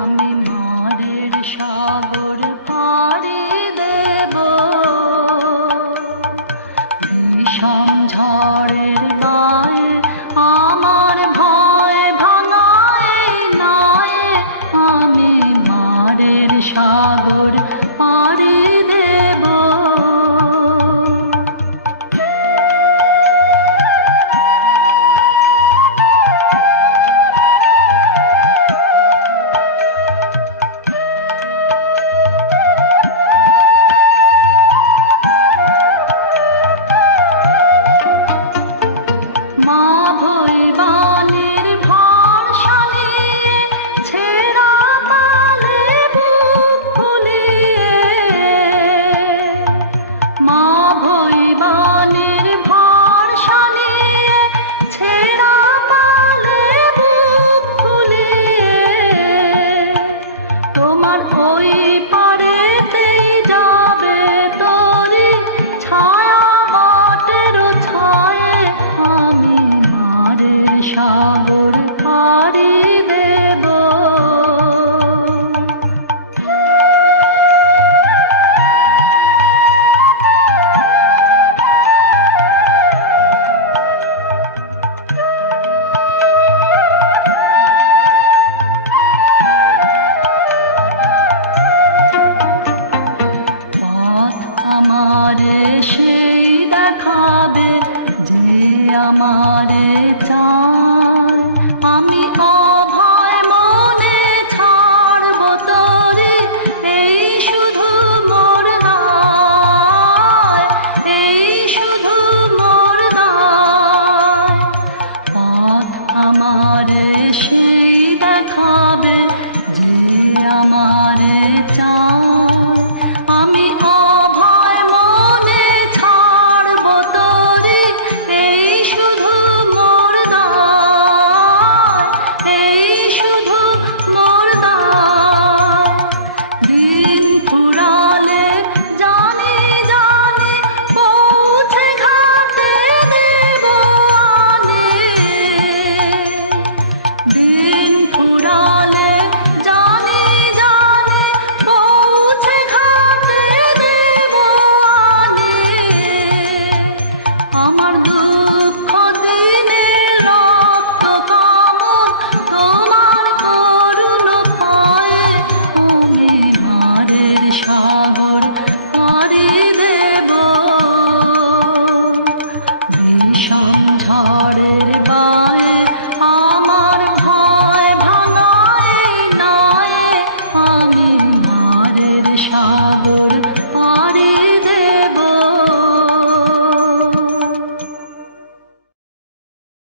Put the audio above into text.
আমি মনের সাগর পাড়ি দেব। ভীষণ আমারে চায়